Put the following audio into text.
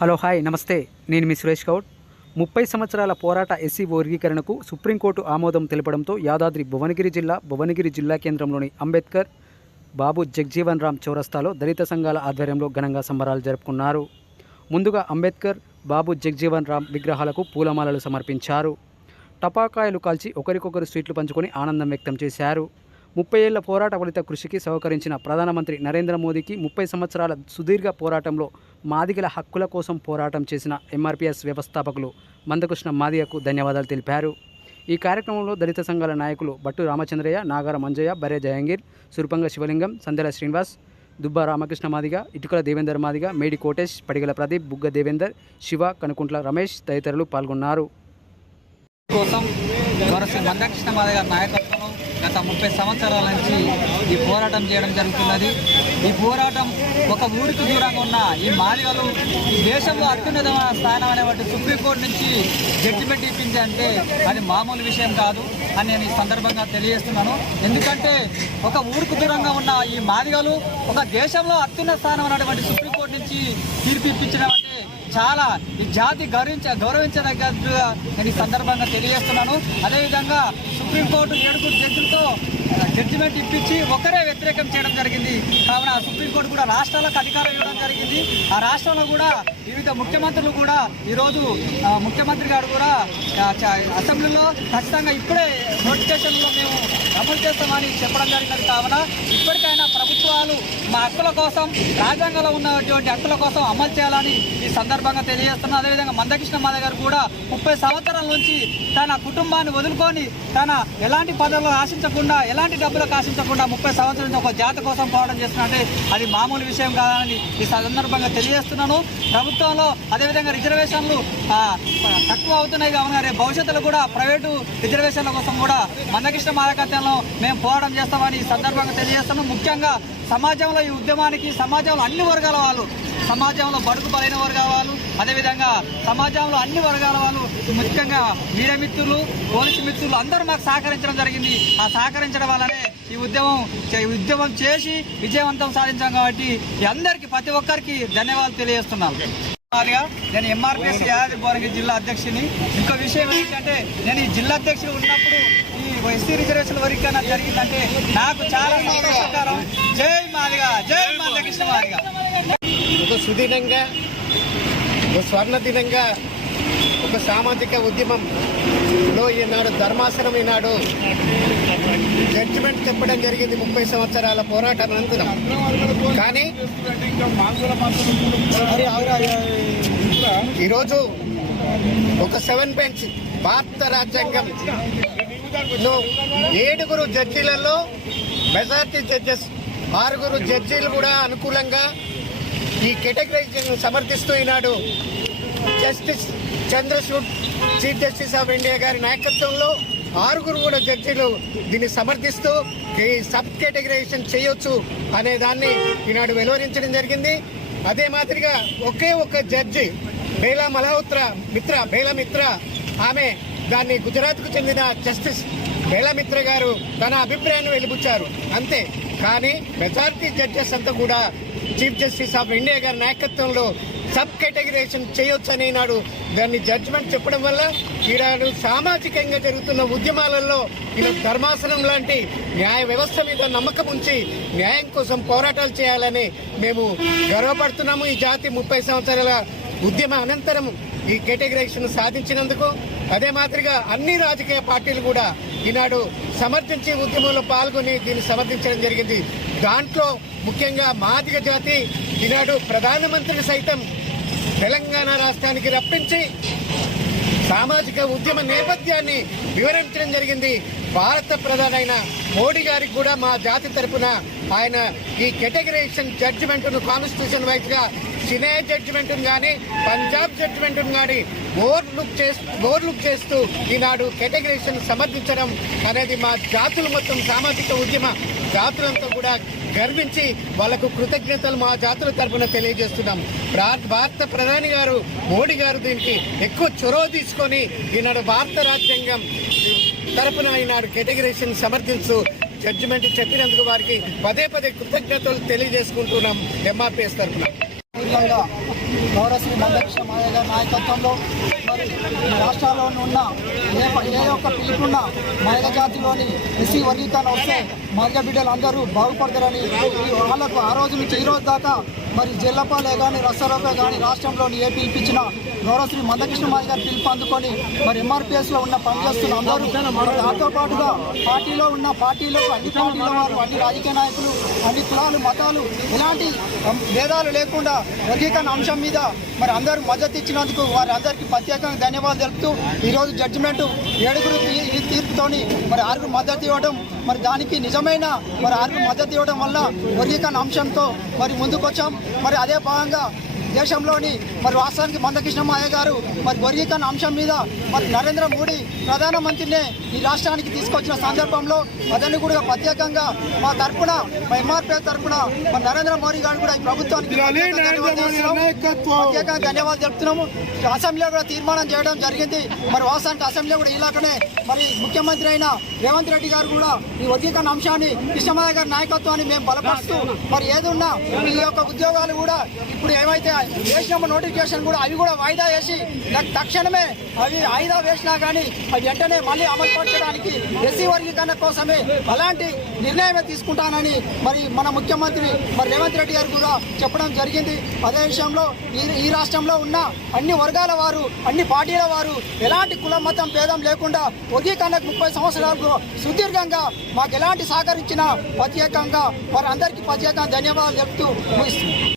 Hello hi నమస్తే. నేను మీ సురేష్ గౌడ్. 30 సంవత్సరాల పోరాట ఎస్సీ వర్గీకరణకు సుప్రీంకోర్టు ఆమోదం తెలపడంతో యాదాద్రి భువనగిరి జిల్లా కేంద్రంలోని అంబేద్కర్ బాబు జగ్జీవన్ రామ్ చౌరస్తాలో దళిత సంఘాల ఆధ్వర్యంలో ఘనంగా సంబరాలు జరుపుకున్నారు. ముందుగా అంబేద్కర్ బాబు జగ్జీవన్ రామ్ విగ్రహాలకు పూలమాలలు సమర్పించారు. టపాకాయలు కాల్చి ఒకరికొకరు స్వీట్లు పంచుకొని ఆనందం వ్యక్తం చేశారు. 30 ఏళ్ల పోరాట ఫలిత కృషికి సహకరించిన ప్రధానమంత్రి నరేంద్ర మోదీకి 30 సంవత్సరాల సుదీర్ఘ పోరాటంలో మాదిగల హక్కుల కోసం పోరాటం చేసిన ఎంఆర్పీఎస్ వ్యవస్థాపకులు మందకృష్ణ మాదిగకు ధన్యవాదాలు తెలిపారు. ఈ కార్యక్రమంలో దళిత సంఘాల నాయకులు బట్టు రామచంద్రయ్య, నాగర మంజయ్య, బర్రె జయంగీర్, సురుపంగ శివలింగం, సందెల శ్రీనివాస్, దుబ్బా రామకృష్ణ మాదిగ, ఇటుకల దేవేందర్ మాదిగ, మేడి కోటేష్, పడిగల ప్రదీప్, బుగ్గ దేవేందర్, శివ, కనుకుంట్ల రమేష్ తదితరులు పాల్గొన్నారు. కోసం మందకృష్ణ మాదిగ నాయకత్వం గత 30 సంవత్సరాల నుంచి ఈ పోరాటం చేయడం జరుగుతున్నది. ఈ పోరాటం ఒక ఊరికి దూరంగా ఉన్న ఈ మాదిగలు ఈ దేశంలో అత్యున్నతమైన స్థానం అనేటువంటి సుప్రీంకోర్టు నుంచి జడ్జిమెంట్ ఇప్పించాలంటే అది మామూలు విషయం కాదు అని నేను ఈ సందర్భంగా తెలియజేస్తున్నాను. ఎందుకంటే ఒక ఊరికి దూరంగా ఉన్న ఈ మాదిగలు ఒక దేశంలో అత్యున్నత స్థానం అనేటువంటి సుప్రీంకోర్టు నుంచి తీర్పు ఇప్పించడం అంటే చాలా ఈ జాతి గౌరవించదగ్గట్టుగా నేను ఈ సందర్భంగా తెలియజేస్తున్నాను. అదేవిధంగా సుప్రీంకోర్టు 7 జడ్జిలతో జడ్జిమెంట్ ఇప్పించి ఒకరే వ్యతిరేకం చేయడం జరిగింది. కావున సుప్రీంకోర్టు కూడా రాష్ట్రాలకు అధికారం ఇవ్వడం జరిగింది. ఆ రాష్ట్రంలో కూడా వివిధ ముఖ్యమంత్రులు కూడా ఈరోజు ముఖ్యమంత్రి గారు కూడా అసెంబ్లీలో ఖచ్చితంగా ఇప్పుడే నోటిఫికేషన్లో మేము అమలు చేస్తామని చెప్పడం జరిగినది. కావున ఇప్పటికైనా ప్రభుత్వాలు మా హక్కుల కోసం, రాజ్యాంగంలో ఉన్నటువంటి హక్కుల కోసం అమలు చేయాలని ఈ సందర్భంగా తెలియజేస్తున్నాను. అదేవిధంగా మందకృష్ణ మాదిగ గారు కూడా 30 సంవత్సరాల నుంచి తన కుటుంబాన్ని వదులుకొని తన ఎలాంటి పదవులు ఆశించకుండా, ఎలాంటి డబ్బులకు ఆశించకుండా 30 సంవత్సరాల నుంచి ఒక జాతి కోసం పోరాటం చేస్తున్నట్టే అది మామూలు విషయం కాదని ఈ సందర్భంగా తెలియజేస్తున్నాను. ప్రభుత్వంలో అదేవిధంగా రిజర్వేషన్లు తక్కువ అవుతున్నాయి కావున రేపు భవిష్యత్తులో కూడా ప్రైవేటు రిజర్వేషన్ల కోసం కూడా మందకృష్ణ నాయకత్వంలో మేము పోరాటం చేస్తామని ఈ సందర్భంగా తెలియజేస్తున్నాం. ముఖ్యంగా సమాజంలో ఈ ఉద్యమానికి సమాజంలో అన్ని వర్గాల వాళ్ళు, సమాజంలో బడుగు బలైన వర్గాల వాళ్ళు, అదేవిధంగా సమాజంలో అన్ని వర్గాల వాళ్ళు, ముఖ్యంగా మీడియా మిత్రులు, పోలీసు మిత్రులు అందరూ మాకు సహకరించడం జరిగింది. ఆ సహకరించడం వల్లనే ఈ ఉద్యమం చేసి విజయవంతం సాధించాం. కాబట్టి అందరికీ ప్రతి ఒక్కరికి ధన్యవాదాలు తెలియజేస్తున్నాను. నేను ఎంఆర్పీఎస్ యాదాద్రి భువనగిరి జిల్లా అధ్యక్షుని. ఇంకో విషయం ఏంటంటే నేను ఈ జిల్లా అధ్యక్షుడు ఉన్నప్పుడు ఈ ఎస్సీ రిజర్వేషన్ వర్గీకరణ జరిగిందంటే నాకు చాలా సంతోషకరం. జై మాదిగ, జై మందకృష్ణ మాదిగ. ఒక సుదినంగా, ఒక స్వర్ణ దినంగా, ఒక సామాజిక ఉద్యమంలో ఈనాడు ధర్మాసనం ఈనాడు జడ్జిమెంట్ చెప్పడం జరిగింది 30 సంవత్సరాల పోరాటం అనంతరం. కానీ ఈరోజు ఒక 7 బెంచ్ భారత రాజ్యాంగం 7 జడ్జీలలో మెజార్టీ జడ్జెస్ 6 జడ్జీలు కూడా అనుకూలంగా ఈ కేటగిరైజేషన్ సమర్థిస్తూ ఈనాడు justice Chandrachud chief justice of India గారి నాయకత్వంలో 6 కూడా జడ్జీలు దీన్ని సమర్థిస్తూ ఈ సబ్ కేటగిరైజేషన్ చేయొచ్చు అనే దాన్ని ఈనాడు వెలువరించడం జరిగింది. అదే మాదిరిగా ఒకే ఒక జడ్జి బేలా మిత్ర ఆమె దాన్ని గుజరాత్కు చెందిన జస్టిస్ బేలా మిత్ర గారు తన అభిప్రాయాన్ని వెలిబుచ్చారు అంతే. కానీ మెజారిటీ జడ్జెస్ అంతా కూడా చీఫ్ జస్టిస్ ఆఫ్ ఇండియా గారి నాయకత్వంలో సబ్ కేటగిరైజేషన్ చేయొచ్చని నాడు దాన్ని జడ్జిమెంట్ చెప్పడం వల్ల ఈనాడు సామాజికంగా జరుగుతున్న ఉద్యమాలలో ఇలా ధర్మాసనం లాంటి న్యాయ వ్యవస్థ మీద నమ్మకం ఉంచి న్యాయం కోసం పోరాటాలు చేయాలని మేము గర్వపడుతున్నాము. ఈ జాతి 30 సంవత్సరాల ఉద్యమ అనంతరం ఈ కేటగిరైజేషన్ సాధించినందుకు. అదే మాదిరిగా అన్ని రాజకీయ పార్టీలు కూడా ఈనాడు సమర్థించి ఉద్యమంలో పాల్గొని దీన్ని సమర్థించడం జరిగింది. దాంట్లో ముఖ్యంగా మాదిగ జాతి ఈనాడు ప్రధానమంత్రిని సైతం తెలంగాణ రాష్ట్రానికి రప్పించి సామాజిక ఉద్యమ నేపథ్యాన్ని వివరించడం జరిగింది. భారత ప్రధానైన మోడీ గారికి కూడా మా జాతి తరఫున ఆయన ఈ కేటగిరైజేషన్ జడ్జిమెంట్ను కాన్స్టిట్యూషన్ వైజ్ గా సినే జడ్జిమెంట్ను కానీ పంజాబ్ జడ్జిమెంట్ను కానీ ఓవర్లుక్ చేస్తూ ఈనాడు కేటగిరైజేషన్ సమర్థించడం అనేది మా జాతులు మొత్తం సామాజిక ఉద్యమ జాతులంతా కూడా గర్వించి వాళ్లకు కృతజ్ఞతలు మా జాతుల తరఫున తెలియజేస్తున్నాం. భారత ప్రధాని గారు మోడీ గారు దీనికి ఎక్కువ చొరవ తీసుకొని ఈనాడు భారత రాజ్యాంగం తరఫున ఈనాడు కేటగిరైజేషన్ సమర్థించు జడ్జిమెంట్ చెప్పినందుకు వారికి పదే కృతజ్ఞతలు తెలియజేసుకుంటున్నాం ఎంఆర్పీఎస్ తరఫున. గౌరవశ్రీ మందకృష్ణ మాదయ్య గారి నాయకత్వంలో మరి ఈ రాష్ట్రాల్లో ఉన్న ఏ ఒక్క పిలుపున్న మహిళ జాతిలోని ఎస్సీ వర్గీకరణ వస్తే మహిళ బిడ్డలు అందరూ బాగుపడతారని వాళ్ళకు ఆ రోజు నుంచి ఈ రోజు దాకా మరి జల్లపాలే కానీ రస్తారోపే కానీ రాష్ట్రంలోని ఏ పిలిపించిన గౌరవశ్రీ మందకృష్ణ మాదయ్య గారి పిలుపు అందుకొని మరి ఎంఆర్పిఎస్లో ఉన్న పనిచేస్తున్న అందరూ మరి దాంతో పాటుగా పార్టీలో ఉన్న పార్టీలకు అన్ని పార్టీల వారు అన్ని రాజకీయ నాయకులు అన్ని కులాలు మతాలు ఎలాంటి భేదాలు లేకుండా వర్గీకరణ అంశం మీద మరి అందరూ మద్దతు ఇచ్చినందుకు వారి అందరికీ ప్రత్యేకంగా ధన్యవాదాలు తెలుపుతూ ఈరోజు జడ్జిమెంట్ 7 ఈ తీర్పుతోని మరి 6 మద్దతు ఇవ్వడం మరి దానికి నిజమైన మరి 6 మద్దతు ఇవ్వడం వల్ల వర్గీకరణ అంశంతో మరి ముందుకొచ్చాం. మరి అదే భాగంగా దేశంలోని మరి రాష్ట్రానికి మందకృష్ణ మాదయ్య గారు మరి వర్గీకరణ అంశం మీద మరి నరేంద్ర మోడీ ప్రధానమంత్రినే ఈ రాష్ట్రానికి తీసుకొచ్చిన సందర్భంలో అతన్ని కూడా ప్రత్యేకంగా మా తరఫున మా ఎంఆర్పీ తరఫున మరి నరేంద్ర మోడీ గారు కూడా ఈ ప్రభుత్వానికి ప్రత్యేకంగా ధన్యవాదాలు తెలుపుతున్నాము. అసెంబ్లీలో కూడా తీర్మానం చేయడం జరిగింది. మరి వాస్తవానికి అసెంబ్లీలో కూడా ఇలాగనే మరి ముఖ్యమంత్రి అయిన రేవంత్ రెడ్డి గారు కూడా ఈ వర్గీకరణ అంశాన్ని కృష్ణమాదయ్య గారి నాయకత్వాన్ని మేము బలపరుస్తూ మరి ఏదున్నా ఈ యొక్క ఉద్యోగాలు కూడా ఇప్పుడు ఏమైతే వేసిన నోటిఫికేషన్ కూడా అవి కూడా వాయిదా వేసి తక్షణమే అవి వాయిదా వేసినా కానీ అవి వెంటనే మళ్ళీ అమలు పరచడానికి ఎస్సీ వర్గీకరణ కోసమే అలాంటి నిర్ణయమే తీసుకుంటానని మరి మన ముఖ్యమంత్రి మరి రేవంత్ రెడ్డి గారు కూడా చెప్పడం జరిగింది. అదే విషయంలో ఈ రాష్ట్రంలో ఉన్న అన్ని వర్గాల వారు అన్ని పార్టీల వారు ఎలాంటి కులం మతం భేదం లేకుండా వర్గీకరణకు 30 సంవత్సరాలకు సుదీర్ఘంగా మాకు ఎలాంటి సహకరించినా ప్రత్యేకంగా వారందరికీ ప్రత్యేకంగా ధన్యవాదాలు చెప్తూ ముగిస్తున్నాం.